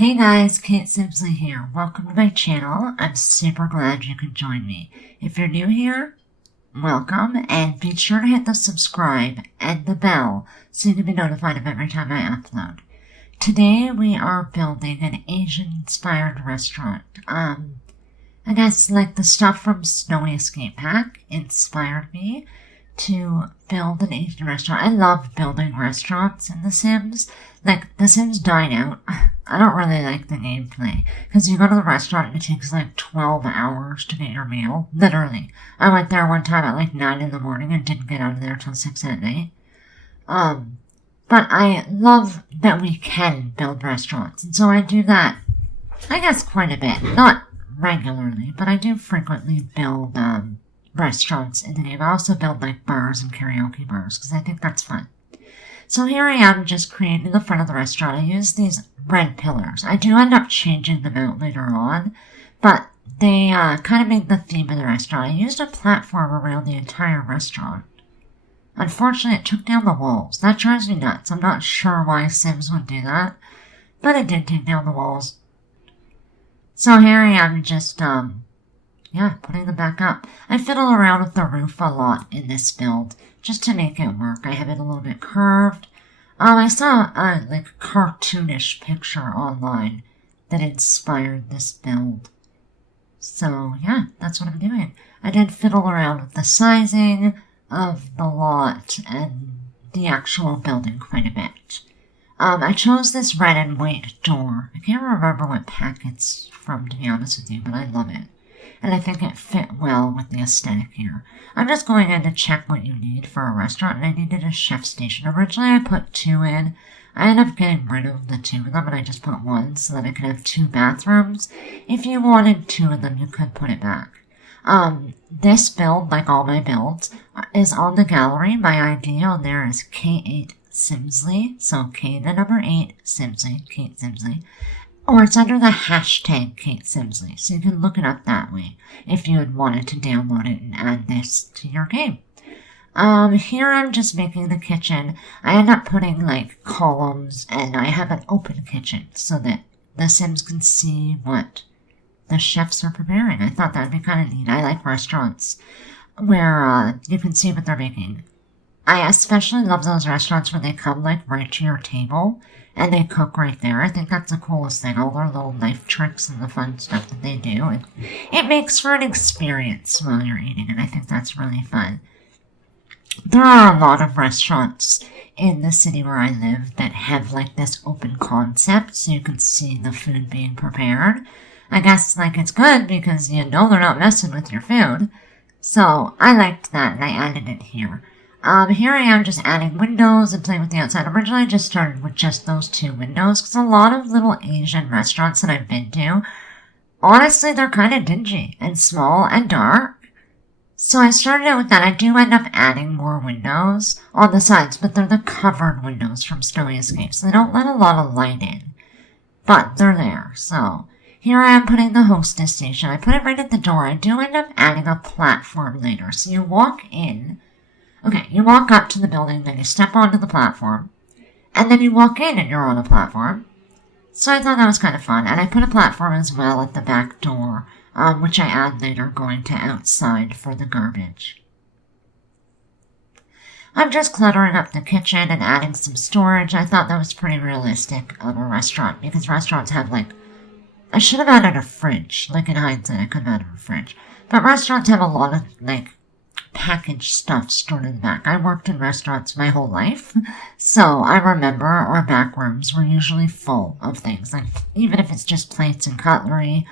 Hey guys, Kate Simpson here. Welcome to my channel. I'm super glad you could join me. If you're new here, welcome, and be sure to hit the subscribe and the bell so you can be notified of every time I upload. Today we are building an Asian-inspired restaurant. I guess like the stuff from Snowy Escape Pack inspired me to build an Asian restaurant. I love building restaurants in The Sims. Like, The Sims Dine Out, I don't really like the gameplay, because you go to the restaurant and it takes like 12 hours to get your meal. Literally. I went there one time at like 9 in the morning and didn't get out of there till 6 at night. But I love that we can build restaurants, and so I do that, I guess, quite a bit. Not regularly, but I do frequently build, restaurants in the game. I also build like bars and karaoke bars, because I think that's fun. So here I am just creating the front of the restaurant. I use these red pillars. I do end up changing them out later on, but they kind of make the theme of the restaurant. I used a platform around the entire restaurant. Unfortunately, it took down the walls. That drives me nuts. I'm not sure why Sims would do that, but it did take down the walls. So here I am just, putting them back up. I fiddle around with the roof a lot in this build, just to make it work. I have it a little bit curved. I saw a, cartoonish picture online that inspired this build. So, yeah, that's what I'm doing. I did fiddle around with the sizing of the lot and the actual building quite a bit. I chose this red and white door. I can't remember what pack it's from, to be honest with you, but I love it. And I think it fit well with the aesthetic here. I'm just going in to check what you need for a restaurant, and I needed a chef station. Originally, I put 2 in. I ended up getting rid of the 2 of them, and I just put 1 so that I could have 2 bathrooms. If you wanted 2 of them, you could put it back. This build, like all my builds, is on the gallery. My ID on there is K8 Simsley, so K the number 8 Simsley, Kate Simsley. Or it's under the hashtag Kate Simsley, so you can look it up that way if you had wanted to download it and add this to your game. Here I'm just making the kitchen. I end up putting like columns, and I have an open kitchen so that the Sims can see what the chefs are preparing. I thought that would be kind of neat. I like restaurants where you can see what they're making. I especially love those restaurants where they come like right to your table and they cook right there. I think that's the coolest thing. All their little knife tricks and the fun stuff that they do. And it makes for an experience while you're eating, and I think that's really fun. There are a lot of restaurants in the city where I live that have like this open concept so you can see the food being prepared. I guess like it's good because you know they're not messing with your food. So I liked that and I added it here. Here I am just adding windows and playing with the outside. Originally I just started with just those 2 windows because a lot of little Asian restaurants that I've been to, honestly, they're kind of dingy and small and dark. So I started out with that. I do end up adding more windows on the sides, but they're the covered windows from Snowy Escape, so they don't let a lot of light in. But they're there, so here I am putting the hostess station. I put it right at the door. I do end up adding a platform later. So you walk in. Okay, you walk up to the building, then you step onto the platform, and then you walk in and you're on a platform. So I thought that was kind of fun, and I put a platform as well at the back door, which I add later going to outside for the garbage. I'm just cluttering up the kitchen and adding some storage. I thought that was pretty realistic of a restaurant, because restaurants have I should have added a fridge. Like in hindsight, I could have added a fridge. But restaurants have a lot of, packaged stuff stored in the back. I worked in restaurants my whole life, so I remember our back rooms were usually full of things, even if it's just plates and cutlery,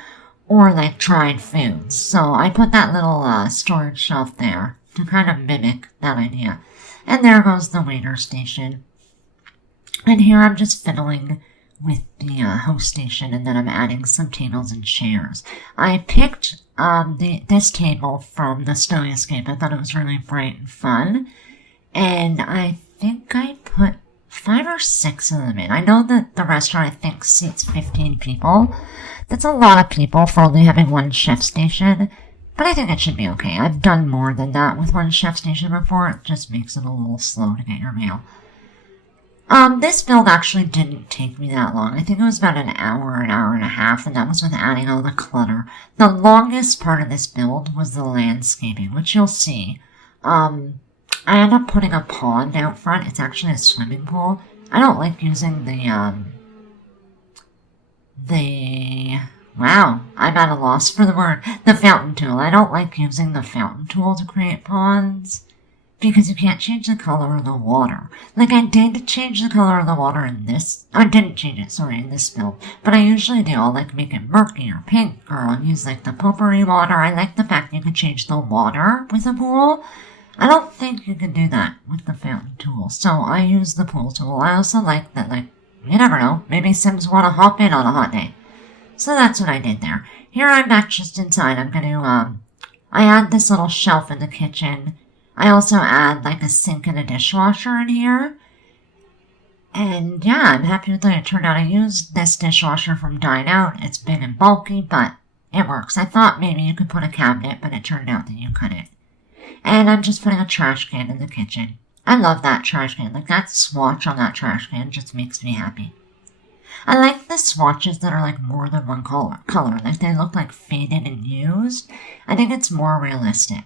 or dried foods. So I put that little storage shelf there to kind of mimic that idea. And there goes the waiter station. And here I'm just fiddling with the host station, and then I'm adding some tables and chairs. I picked this table from the Snowy Escape. I thought it was really bright and fun, and I think I put 5 or 6 of them in. I know that the restaurant, I think, seats 15 people. That's a lot of people for only having 1 chef station, but I think it should be okay. I've done more than that with 1 chef station before. It just makes it a little slow to get your meal. This build actually didn't take me that long. I think it was about an hour and a half, and that was with adding all the clutter. The longest part of this build was the landscaping, which you'll see. I ended up putting a pond out front. It's actually a swimming pool. I don't like using wow, I'm at a loss for the word. The fountain tool. I don't like using the fountain tool to create ponds, because you can't change the color of the water. Like, I did change the color of the water in this. I didn't change it, sorry, in this build. But I usually do. I'll, like, make it murky or pink, or I'll use, like, the potpourri water. I like the fact you can change the water with a pool. I don't think you can do that with the fountain tool, so I use the pool tool. I also like that, like, you never know, maybe Sims want to hop in on a hot day. So that's what I did there. Here I'm back just inside. I'm gonna, I add this little shelf in the kitchen. I also add, like, a sink and a dishwasher in here. And, yeah, I'm happy with the way it turned out. I used this dishwasher from Dine Out. It's big and bulky, but it works. I thought maybe you could put a cabinet, but it turned out that you couldn't. And I'm just putting a trash can in the kitchen. I love that trash can. Like, that swatch on that trash can just makes me happy. I like the swatches that are, like, more than one color. Like, they look, like, faded and used. I think it's more realistic.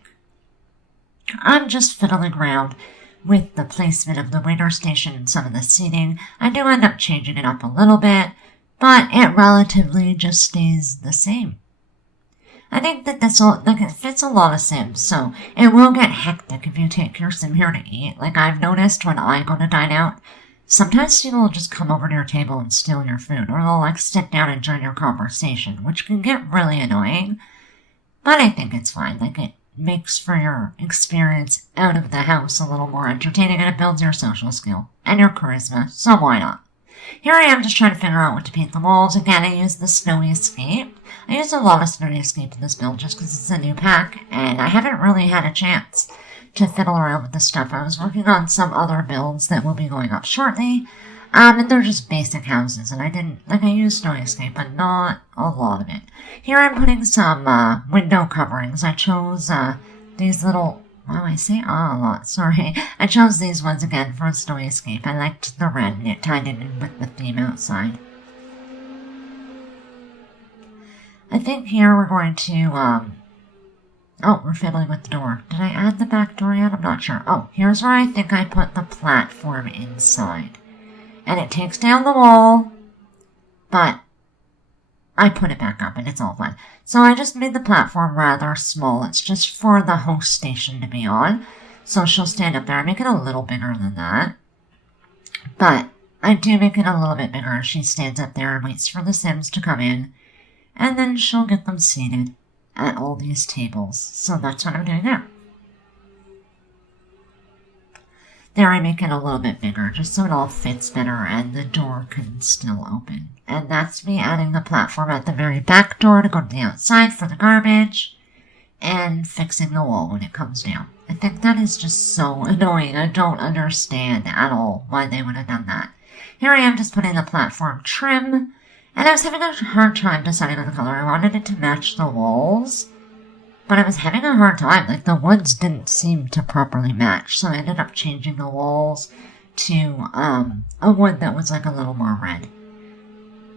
I'm just fiddling around with the placement of the waiter station and some of the seating. I do end up changing it up a little bit, but it relatively just stays the same. I think that it fits a lot of Sims, so it will get hectic if you take your Sim here to eat. Like, I've noticed when I go to Dine Out, sometimes people will just come over to your table and steal your food, or they'll, like, sit down and join your conversation, which can get really annoying. But I think it's fine. Like, it makes for your experience out of the house a little more entertaining, and it builds your social skill and your charisma, so why not? Here I am just trying to figure out what to paint the walls. Again, I used the Snowy Escape. I used a lot of Snowy Escape in this build just because it's a new pack, and I haven't really had a chance to fiddle around with this stuff. I was working on some other builds that will be going up shortly, and they're just basic houses, and I used Snowy Escape, but not a lot of it. Here I'm putting some window coverings. I chose these little, wow, I say a lot, sorry. I chose these ones again for a Snowy Escape. I liked the red, and it tied it in with the theme outside. I think here we're going to, oh, we're fiddling with the door. Did I add the back door yet? I'm not sure. Oh, here's where I think I put the platform inside. And it takes down the wall, but I put it back up and it's all fine. So I just made the platform rather small. It's just for the host station to be on. So she'll stand up there. I make it a little bigger than that. But I do make it a little bit bigger. She stands up there and waits for the Sims to come in. And then she'll get them seated at all these tables. So that's what I'm doing now. There I make it a little bit bigger, just so it all fits better and the door can still open. And that's me adding the platform at the very back door to go to the outside for the garbage, and fixing the wall when it comes down. I think that is just so annoying. I don't understand at all why they would have done that. Here I am just putting the platform trim, and I was having a hard time deciding on the color. I wanted it to match the walls, but I was having a hard time. Like, the woods didn't seem to properly match, so I ended up changing the walls to a wood that was, like, a little more red.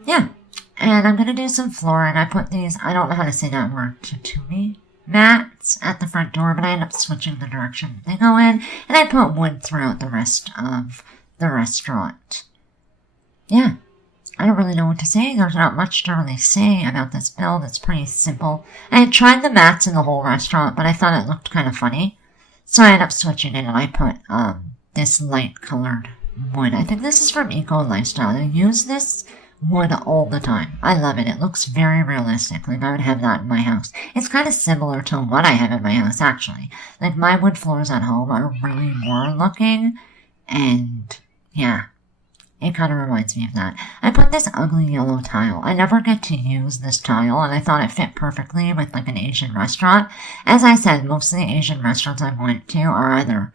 Yeah, and I'm going to do some flooring. I put these, I don't know how to say that word, tatumi mats at the front door, but I end up switching the direction they go in, and I put wood throughout the rest of the restaurant. Yeah. I don't really know what to say. There's not much to really say about this build. It's pretty simple. I had tried the mats in the whole restaurant, but I thought it looked kind of funny. So I ended up switching it, and I put this light-colored wood. I think this is from Eco Lifestyle. I use this wood all the time. I love it. It looks very realistic. Like, I would have that in my house. It's kind of similar to what I have in my house, actually. Like, my wood floors at home are really warm looking, and yeah. It kind of reminds me of that. I put this ugly yellow tile. I never get to use this tile, and I thought it fit perfectly with, like, an Asian restaurant. As I said, most of the Asian restaurants I've went to are either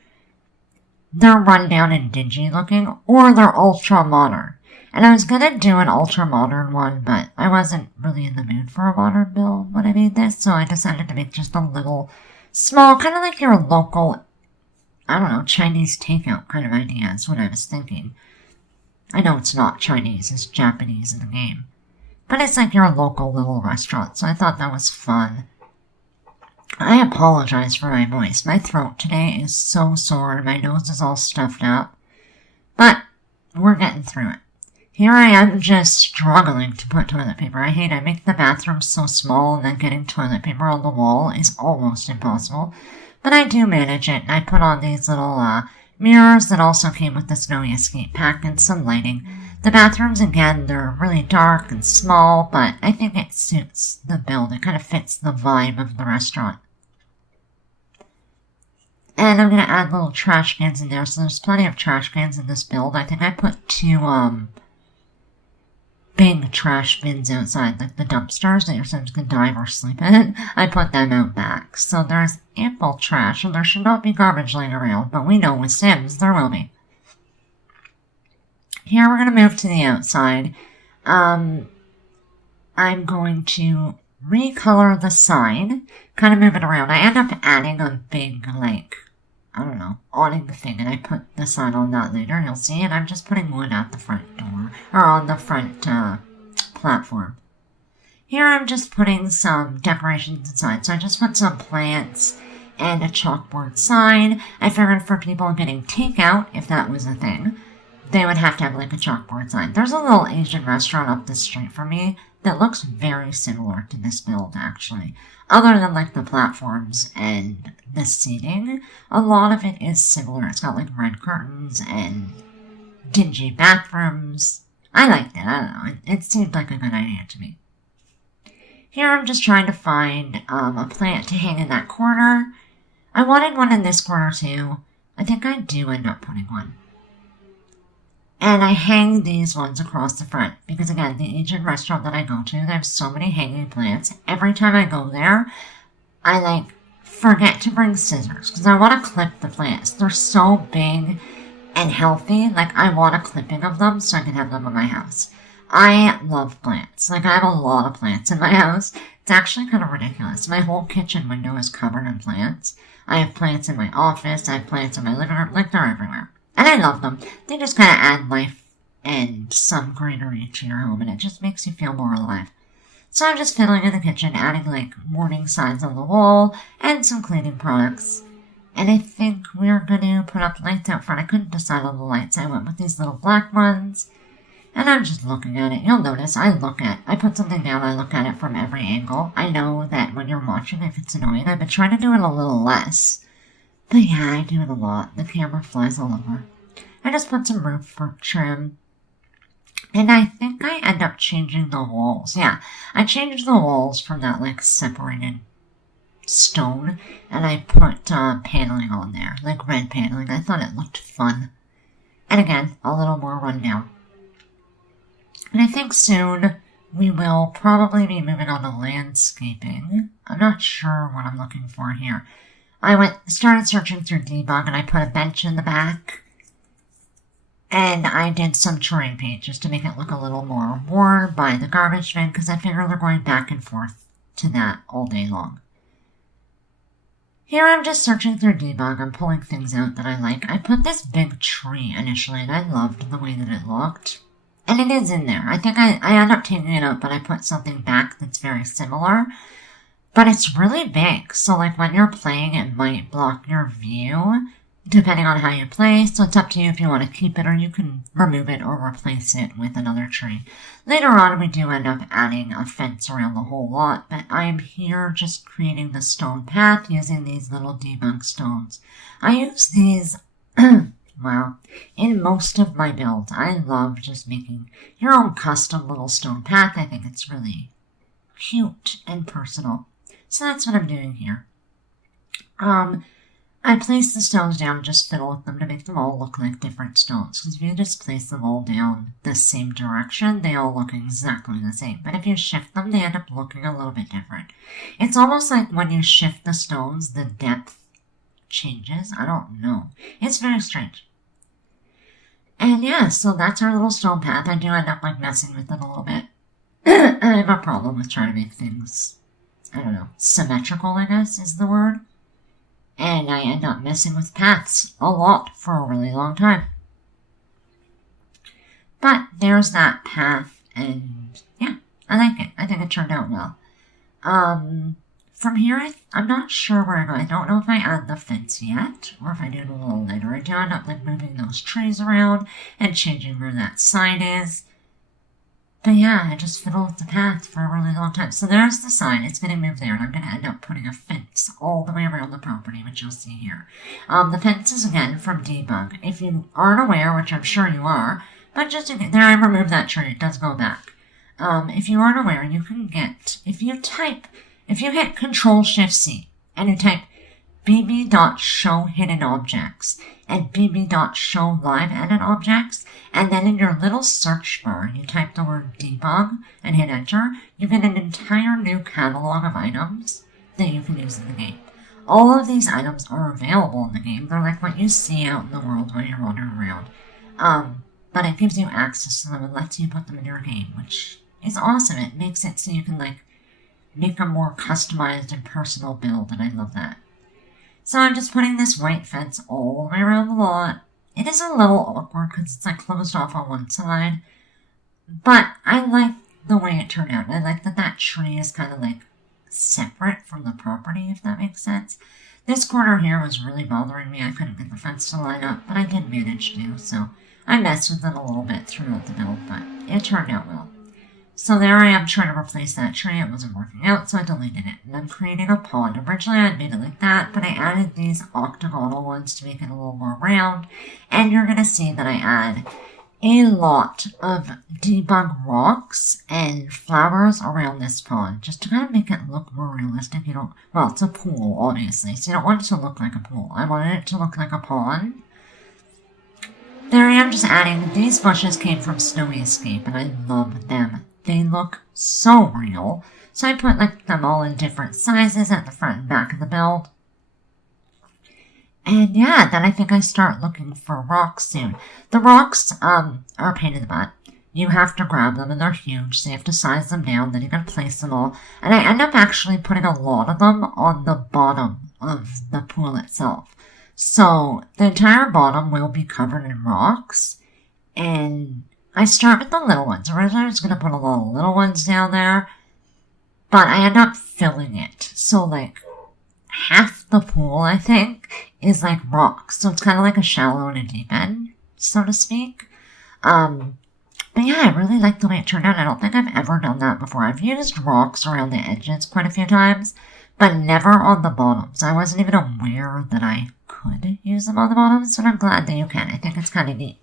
they're run down and dingy looking, or they're ultra modern. And I was gonna do an ultra modern one, but I wasn't really in the mood for a modern build when I made this, so I decided to make just a little small, kind of like your local, I don't know, Chinese takeout kind of idea is what I was thinking. I know it's not Chinese, it's Japanese in the game. But it's like your local little restaurant, so I thought that was fun. I apologize for my voice. My throat today is so sore and my nose is all stuffed up. But we're getting through it. Here I am just struggling to put toilet paper. I make the bathroom so small and then getting toilet paper on the wall is almost impossible. But I do manage it, and I put on these little mirrors that also came with the Snowy Escape pack and some lighting. The bathrooms, again, they're really dark and small, but I think it suits the build. It kind of fits the vibe of the restaurant. And I'm going to add little trash cans in there, so there's plenty of trash cans in this build. I think I put 2, big trash bins outside, like the dumpsters that your Sims can dive or sleep in. I put them out back. So there's ample trash, and there should not be garbage laying around, but we know with Sims there will be. Here we're going to move to the outside. I'm going to recolor the sign, kind of move it around. I end up adding a big, awning thing, and I put the sign on that later, you'll see, and I'm just putting wood at the front door, or on the front, platform. Here I'm just putting some decorations inside, so I just put some plants and a chalkboard sign. I figured for people getting takeout, if that was a thing, they would have to have, like, a chalkboard sign. There's a little Asian restaurant up the street from me that looks very similar to this build, actually. Other than, like, the platforms and the seating, a lot of it is similar. It's got, like, red curtains and dingy bathrooms. I liked it. I don't know. It seemed like a good idea to me. Here I'm just trying to find a plant to hang in that corner. I wanted one in this corner, too. I think I do end up putting one. And I hang these ones across the front. Because again, the Asian restaurant that I go to, they have so many hanging plants. Every time I go there, I forget to bring scissors. Because I want to clip the plants. They're so big and healthy. I want a clipping of them so I can have them in my house. I love plants. I have a lot of plants in my house. It's actually kind of ridiculous. My whole kitchen window is covered in plants. I have plants in my office. I have plants in my living room. They're everywhere. And I love them. They just kind of add life and some greenery to your home, and it just makes you feel more alive. So I'm just fiddling in the kitchen, adding warning signs on the wall and some cleaning products. And I think we're going to put up lights out front. I couldn't decide on the lights. I went with these little black ones. And I'm just looking at it. You'll notice I put something down, I look at it from every angle. I know that when you're watching, if it's annoying, I've been trying to do it a little less. But yeah, I do it a lot. The camera flies all over. I just put some roof for trim. And I think I end up changing the walls. Yeah, I changed the walls from that, separated stone. And I put paneling on there, red paneling. I thought it looked fun. And again, a little more rundown. And I think soon we will probably be moving on to landscaping. I'm not sure what I'm looking for here. I started searching through debug and I put a bench in the back. And I did some terrain paint just to make it look a little more worn by the garbage bin because I figure they're going back and forth to that all day long. Here I'm just searching through debug. I'm pulling things out that I like. I put this big tree initially and I loved the way that it looked. And it is in there. I think I end up taking it out, but I put something back that's very similar. But it's really big, so when you're playing, it might block your view, depending on how you play, so it's up to you if you want to keep it, or you can remove it or replace it with another tree. Later on, we do end up adding a fence around the whole lot, but I'm here just creating the stone path using these little debug stones. I use these, in most of my builds. I love just making your own custom little stone path. I think it's really cute and personal. So that's what I'm doing here. I place the stones down and just fiddle with them to make them all look like different stones. Because if you just place them all down the same direction, they all look exactly the same. But if you shift them, they end up looking a little bit different. It's almost like when you shift the stones, the depth changes. I don't know. It's very strange. And yeah, so that's our little stone path. I do end up messing with it a little bit. I have a problem with trying to make things, symmetrical, I guess is the word. And I end up messing with paths a lot for a really long time. But there's that path, and yeah, I like it. I think it turned out well. From here, I'm not sure where I go. I don't know if I add the fence yet, or if I do it a little later. I do end up, like, moving those trees around and changing where that sign is. But yeah, I just fiddled with the path for a really long time. So there's the sign. It's going to move there, and I'm going to end up putting a fence all the way around the property, which you'll see here. The fence is, again, from Debug. If you aren't aware, which I'm sure you are, but just there, I removed that tree. It does go back. If you aren't aware, you can get, if you hit Control-Shift-C, and you type bb.show hidden objects and bb.show live edit objects, and then in your little search bar, you type the word debug and hit enter, you get an entire new catalog of items that you can use in the game. All of these items are available in the game. They're like what you see out in the world while you're wandering around. But it gives you access to them and lets you put them in your game, which is awesome. It makes it so you can, like, make a more customized and personal build, and I love that. So I'm just putting this white fence all the way around the lot. It is a little awkward because it's, like, closed off on one side, but I like the way it turned out. I like that tree is kind of, like, separate from the property, if that makes sense. This corner here was really bothering me. I couldn't get the fence to line up, but I did manage to, so I messed with it a little bit throughout the build, but it turned out well. So there I am trying to replace that tree. It wasn't working out, so I deleted it. And I'm creating a pond. Originally I had made it like that, but I added these octagonal ones to make it a little more round. And you're going to see that I add a lot of debug rocks and flowers around this pond, just to kind of make it look more realistic. Well, it's a pool, obviously, so you don't want it to look like a pool. I wanted it to look like a pond. There I am just adding, these bushes came from Snowy Escape, and I love them. They look so real. So I put, like, them all in different sizes at the front and back of the build. And yeah, then I think I start looking for rocks soon. The rocks, are a pain in the butt. You have to grab them, and they're huge, so you have to size them down, then you gotta place them all. And I end up actually putting a lot of them on the bottom of the pool itself. So the entire bottom will be covered in rocks, and I start with the little ones. Originally I was going to put a lot of little ones down there, but I end up filling it. So, like, half the pool, I think, is like rocks. So it's kind of like a shallow and a deep end, so to speak. But yeah, I really like the way it turned out. I don't think I've ever done that before. I've used rocks around the edges quite a few times, but never on the bottoms. I wasn't even aware that I could use them on the bottoms, but I'm glad that you can. I think it's kind of neat.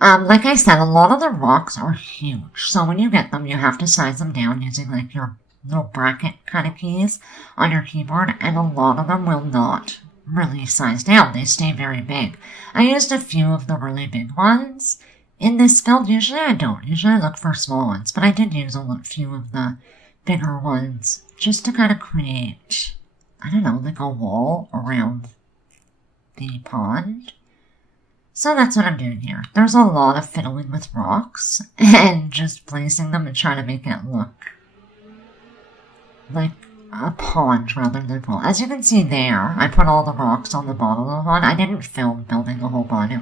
Like I said, a lot of the rocks are huge, so when you get them, you have to size them down using, like, your little bracket kind of keys on your keyboard, and a lot of them will not really size down. They stay very big. I used a few of the really big ones. In this build, usually I don't. Usually I look for small ones, but I did use a few of the bigger ones just to kind of create, I don't know, like a wall around the pond. So that's what I'm doing here. There's a lot of fiddling with rocks and just placing them and trying to make it look like a pond rather than a pool. As you can see there, I put all the rocks on the bottom of the pond. I didn't film building the whole pond.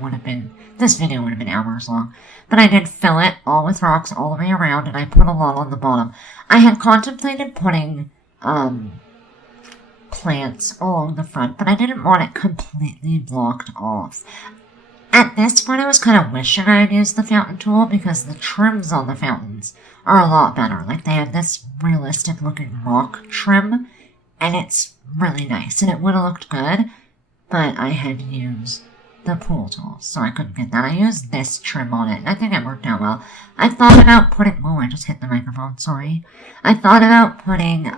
This video would have been hours long. But I did fill it all with rocks all the way around, and I put a lot on the bottom. I had contemplated putting, plants along the front, but I didn't want it completely blocked off. At this point, I was kind of wishing I had used the fountain tool because the trims on the fountains are a lot better. Like, they have this realistic looking rock trim, and it's really nice. And it would have looked good, but I had used the pool tool, so I couldn't get that. I used this trim on it, and I think it worked out well. I thought about putting, I just hit the microphone, sorry. I thought about putting,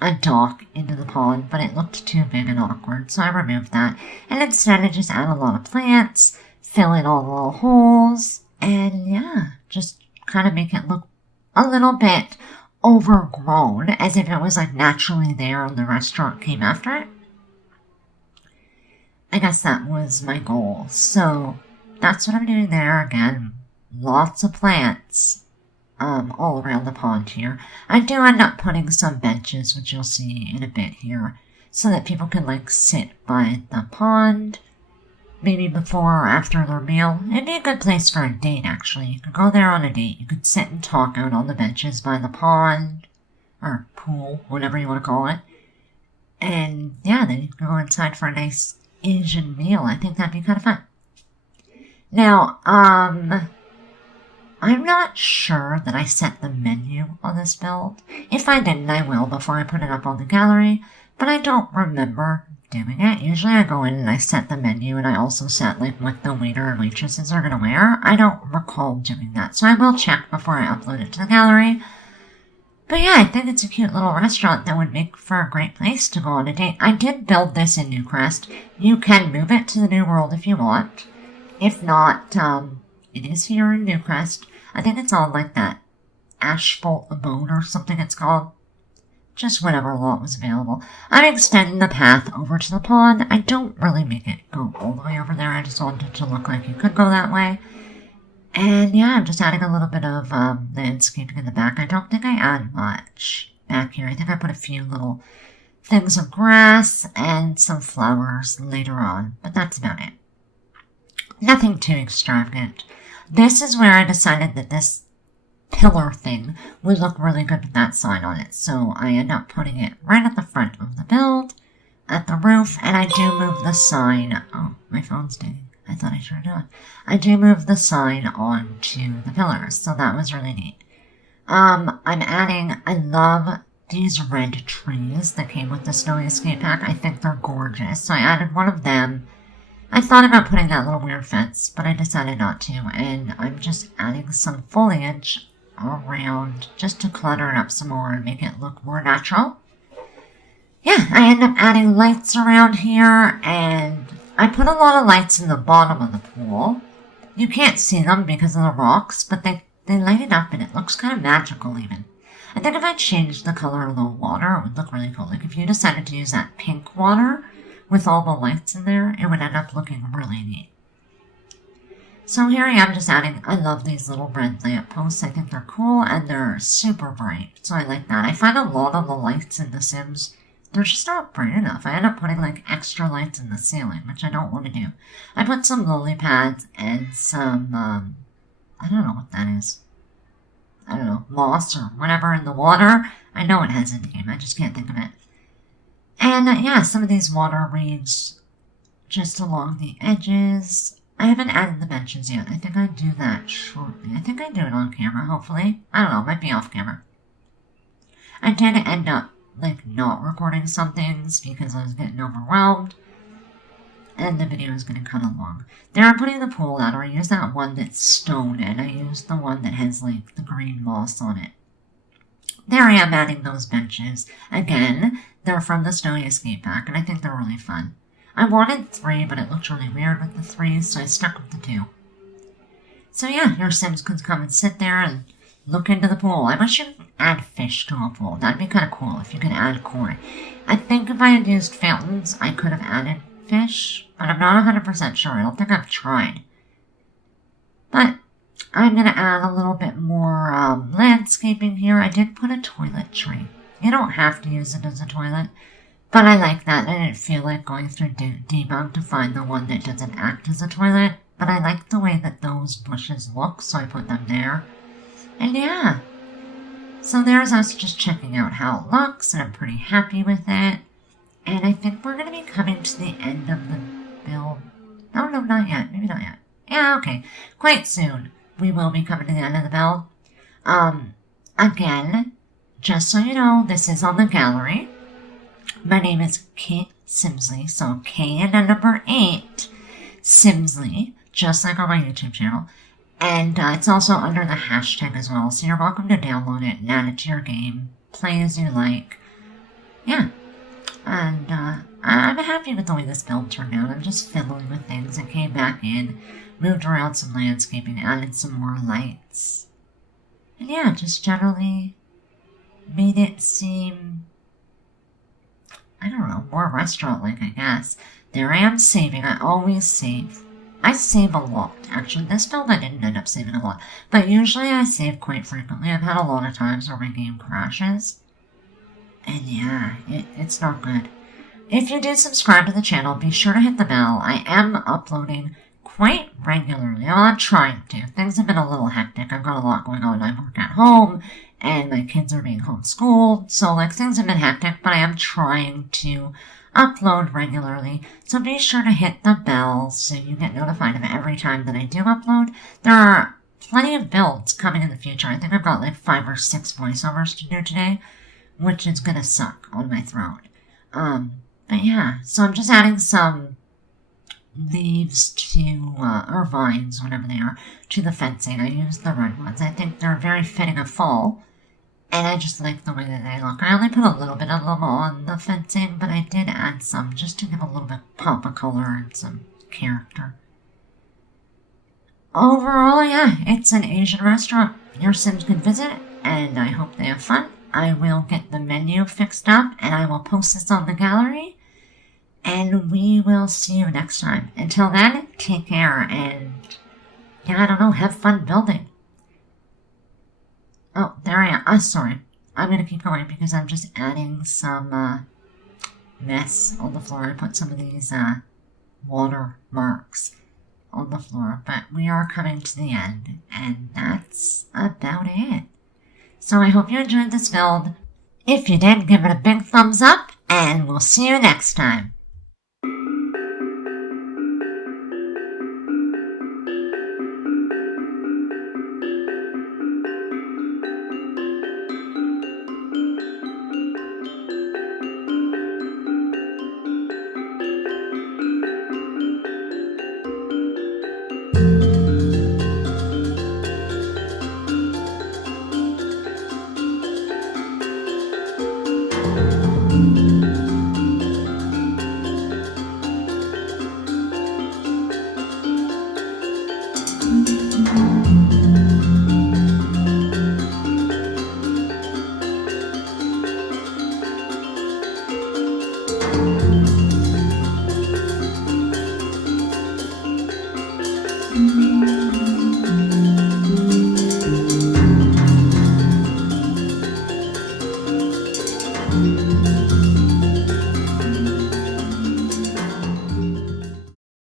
a dock into the pond, but it looked too big and awkward, so I removed that. And instead I just add a lot of plants, fill in all the little holes, and yeah, just kind of make it look a little bit overgrown, as if it was, like, naturally there and the restaurant came after it. I guess that was my goal. So that's what I'm doing there. Again, lots of plants all around the pond here. I do end up putting some benches, which you'll see in a bit here, so that people can, like, sit by the pond. maybe before or after their meal. It'd be a good place for a date, actually. You could go there on a date. You could sit and talk out on the benches by the pond, or pool, whatever you want to call it. And yeah, then you could go inside for a nice Asian meal. I think that'd be kind of fun. Now, I'm not sure that I set the menu on this build. If I didn't, I will before I put it up on the gallery, but I don't remember doing it. Usually I go in and I set the menu, and I also set like what the waiter and waitresses are going to wear. I don't recall doing that, so I will check before I upload it to the gallery. But yeah, I think it's a cute little restaurant that would make for a great place to go on a date. I did build this in Newcrest. You can move it to the New World if you want. If not, it is here in Newcrest. I think it's on like that Asphalt Abode or something it's called. Just whatever lot was available. I'm extending the path over to the pond. I don't really make it go all the way over there. I just wanted it to look like you could go that way. And yeah, I'm just adding a little bit of landscaping in the back. I don't think I add much back here. I think I put a few little things of grass and some flowers later on. But that's about it. Nothing too extravagant. This is where I decided that this pillar thing would look really good with that sign on it. So I end up putting it right at the front of the build, at the roof, and I do move the sign. Oh, my phone's dinging. I thought I turned it on. I do move the sign onto the pillars, so that was really neat. I'm adding, I love these red trees that came with the Snowy Escape Pack. I think they're gorgeous, so I added one of them. I thought about putting that little weird fence, but I decided not to, and I'm just adding some foliage around just to clutter it up some more and make it look more natural. Yeah, I end up adding lights around here, and I put a lot of lights in the bottom of the pool. You can't see them because of the rocks, but they light it up and it looks kind of magical even. I think if I changed the color of the water, it would look really cool. Like if you decided to use that pink water with all the lights in there, it would end up looking really neat. So here I am just adding, I love these little red lamp posts. I think they're cool and they're super bright. So I like that. I find a lot of the lights in The Sims, they're just not bright enough. I end up putting like extra lights in the ceiling, which I don't want to do. I put some lily pads and some, I don't know what that is. I don't know, moss or whatever in the water. I know it has a name, I just can't think of it. And yeah, some of these water reeds just along the edges. I haven't added the benches yet. I think I do that shortly. I think I do it on camera, hopefully. I don't know, it might be off camera. I did end up like not recording some things because I was getting overwhelmed. And the video is going to cut along. There I'm putting the pool out, or I use that one that's stone, and I use the one that has like the green moss on it. There I am adding those benches. Again, they're from the Snowy Escape Pack, and I think they're really fun. I wanted 3, but it looked really weird with the 3s, so I stuck with the 2. So yeah, your Sims can come and sit there and look into the pool. I wish you could add fish to a pool. That'd be kind of cool if you could add koi. I think if I had used fountains, I could have added fish, but I'm not 100% sure. I don't think I've tried. But I'm going to add a little bit more landscaping here. I did put a toilet tree. You don't have to use it as a toilet, but I like that. I didn't feel like going through debug to find the one that doesn't act as a toilet, but I like the way that those bushes look, so I put them there. And yeah, so there's us just checking out how it looks, and I'm pretty happy with it. And I think we're going to be coming to the end of the build. Oh, no, not yet. Maybe not yet. Yeah, okay. Quite soon, we will be coming to the end of the build. Again, just so you know, this is on the gallery. My name is Kate Simsley, so K and a number 8, Simsley, just like on my YouTube channel. And it's also under the hashtag as well, so you're welcome to download it and add it to your game. Play as you like. Yeah. And I'm happy with the way this build turned out. I'm just fiddling with things. I came back in, moved around some landscaping, added some more lights. And yeah, just generally made it seem, I don't know, more restaurant-like, I guess. There I am saving. I always save. I save a lot, actually. This build I didn't end up saving a lot. But usually I save quite frequently. I've had a lot of times where my game crashes. And yeah, it's not good. If you do subscribe to the channel, be sure to hit the bell. I am uploading quite regularly. Well, I'm trying to. Things have been a little hectic. I've got a lot going on. I work at home, and my kids are being homeschooled. So, things have been hectic, but I am trying to upload regularly. So be sure to hit the bell so you get notified of every time that I do upload. There are plenty of builds coming in the future. I think I've got 5 or 6 voiceovers to do today, which is gonna suck on my throat. But yeah, so I'm just adding some leaves to, or vines, whatever they are, to the fencing. I use the red ones. I think they're very fitting of fall, and I just like the way that they look. I only put a little bit of them on the fencing, but I did add some just to give a little bit pop of color and some character. Overall, yeah, it's an Asian restaurant your Sims can visit, and I hope they have fun. I will get the menu fixed up, and I will post this on the gallery, and we will see you next time. Until then, take care, and, yeah, I don't know, have fun building. Oh, there I am. Sorry. I'm gonna keep going because I'm just adding some, mess on the floor. I put some of these, water marks on the floor, but we are coming to the end, and that's about it. So I hope you enjoyed this build. If you did, give it a big thumbs up, and we'll see you next time.